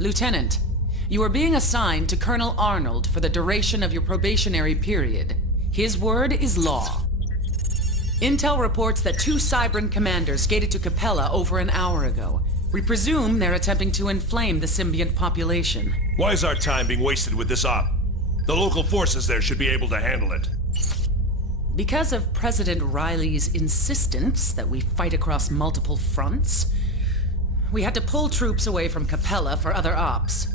Lieutenant, you are being assigned to Colonel Arnold for the duration of your probationary period. His word is law. Intel reports that 2 Cybran commanders gated to Capella over an hour ago. We presume they're attempting to inflame the symbiont population. Why is our time being wasted with this op? The local forces there should be able to handle it. Because of President Riley's insistence that we fight across multiple fronts, we had to pull troops away from Capella for other ops.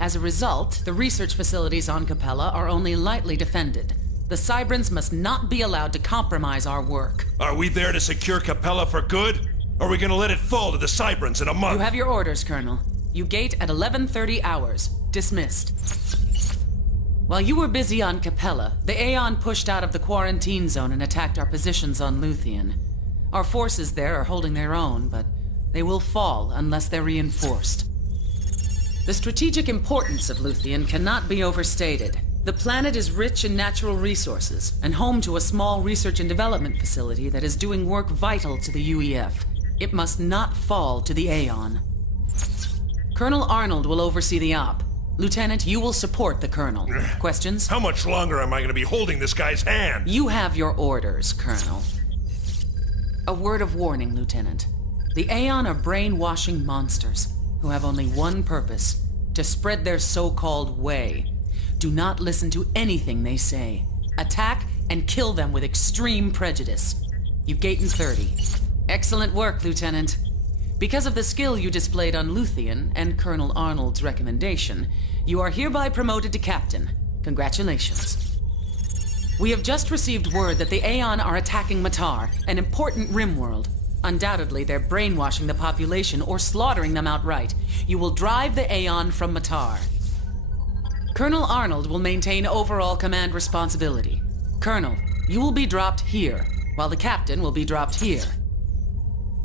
As a result, the research facilities on Capella are only lightly defended. The Cybrans must not be allowed to compromise our work. Are we there to secure Capella for good? Or are we gonna let it fall to the Cybrans in a month? You have your orders, Colonel. You gate at 11:30 hours. Dismissed. While you were busy on Capella, the Aeon pushed out of the quarantine zone and attacked our positions on Luthien. Our forces there are holding their own, but they will fall unless they're reinforced. The strategic importance of Luthien cannot be overstated. The planet is rich in natural resources and home to a small research and development facility that is doing work vital to the UEF. It must not fall to the Aeon. Colonel Arnold will oversee the op. Lieutenant, you will support the Colonel. Questions? How much longer am I gonna be holding this guy's hand? You have your orders, Colonel. A word of warning, Lieutenant. The Aeon are brainwashing monsters who have only one purpose: to spread their so-called way. Do not listen to anything they say. Attack and kill them with extreme prejudice. You gate in 30. Excellent work, Lieutenant. Because of the skill you displayed on Luthien and Colonel Arnold's recommendation, you are hereby promoted to Captain. Congratulations. We have just received word that the Aeon are attacking Matar, an important rimworld. Undoubtedly, they're brainwashing the population or slaughtering them outright. You will drive the Aeon from Matar. Colonel Arnold will maintain overall command responsibility. Colonel, you will be dropped here, while the Captain will be dropped here.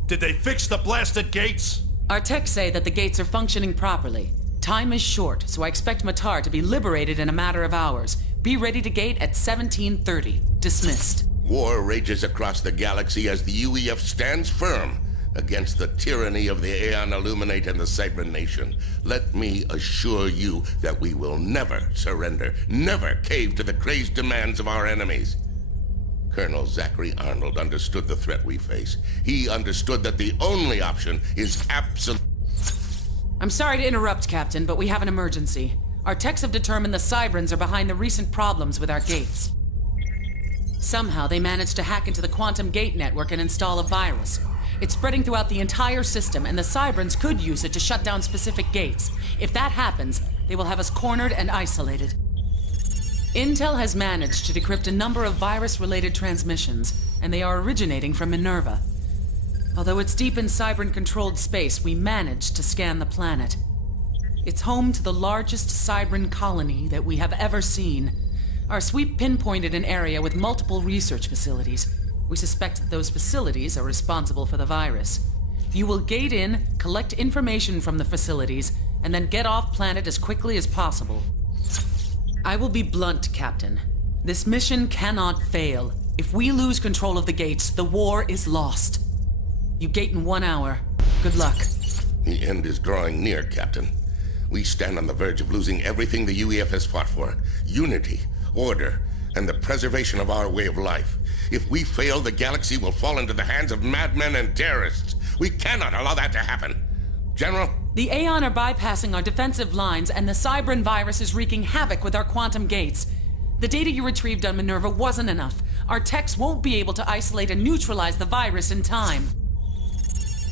Did they fix the blasted gates? Our techs say that the gates are functioning properly. Time is short, so I expect Matar to be liberated in a matter of hours. Be ready to gate at 17:30. Dismissed. War rages across the galaxy as the UEF stands firm against the tyranny of the Aeon Illuminate and the Cybran Nation. Let me assure you that we will never surrender, never cave to the crazed demands of our enemies. Colonel Zachary Arnold understood the threat we face. He understood that the only option is absolute. I'm sorry to interrupt, Captain, but we have an emergency. Our techs have determined the Cybrans are behind the recent problems with our gates. Somehow they managed to hack into the quantum gate network and install a virus. It's spreading throughout the entire system, and the Cybrans could use it to shut down specific gates. If that happens, they will have us cornered and isolated. Intel has managed to decrypt a number of virus-related transmissions, and they are originating from Minerva. Although it's deep in Cybran-controlled space, we managed to scan the planet. It's home to the largest Cybran colony that we have ever seen. Our sweep pinpointed an area with multiple research facilities. We suspect that those facilities are responsible for the virus. You will gate in, collect information from the facilities, and then get off planet as quickly as possible. I will be blunt, Captain. This mission cannot fail. If we lose control of the gates, the war is lost. You gate in 1 hour. Good luck. The end is drawing near, Captain. We stand on the verge of losing everything the UEF has fought for. Unity, order, and the preservation of our way of life. If we fail, the galaxy will fall into the hands of madmen and terrorists. We cannot allow that to happen. General? The Aeon are bypassing our defensive lines, and the Cybran virus is wreaking havoc with our quantum gates. The data you retrieved on Minerva wasn't enough. Our techs won't be able to isolate and neutralize the virus in time.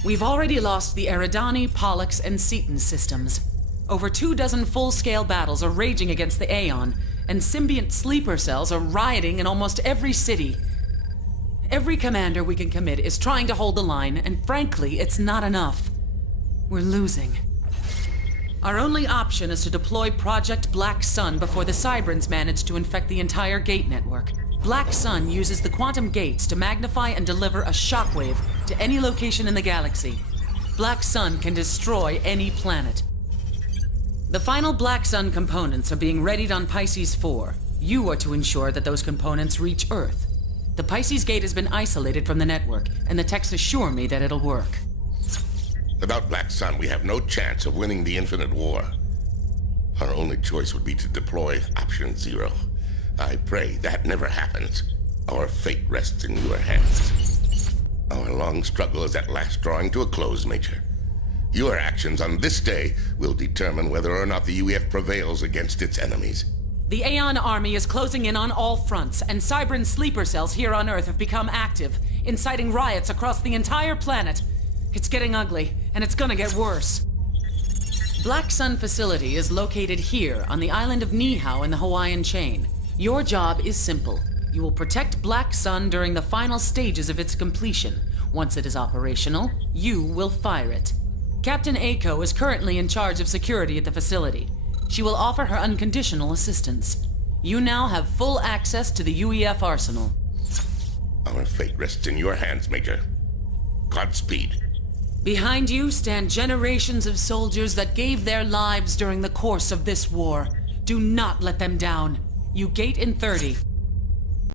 We've already lost the Eridani, Pollux, and Cetan systems. Over 24 full-scale battles are raging against the Aeon, and symbiont sleeper cells are rioting in almost every city. Every commander we can commit is trying to hold the line, and frankly, it's not enough. We're losing. Our only option is to deploy Project Black Sun before the Cybrans manage to infect the entire gate network. Black Sun uses the quantum gates to magnify and deliver a shockwave to any location in the galaxy. Black Sun can destroy any planet. The final Black Sun components are being readied on Pisces 4. You are to ensure that those components reach Earth. The Pisces gate has been isolated from the network, and the techs assure me that it'll work. Without Black Sun, we have no chance of winning the Infinite War. Our only choice would be to deploy Option Zero. I pray that never happens. Our fate rests in your hands. Our long struggle is at last drawing to a close, Major. Your actions on this day will determine whether or not the UEF prevails against its enemies. The Aeon army is closing in on all fronts, and Cybran sleeper cells here on Earth have become active, inciting riots across the entire planet. It's getting ugly, and it's gonna get worse. Black Sun facility is located here on the island of Niihau in the Hawaiian chain. Your job is simple. You will protect Black Sun during the final stages of its completion. Once it is operational, you will fire it. Captain Aiko is currently in charge of security at the facility. She will offer her unconditional assistance. You now have full access to the UEF arsenal. Our fate rests in your hands, Major. Godspeed. Behind you stand generations of soldiers that gave their lives during the course of this war. Do not let them down. You gate in 30.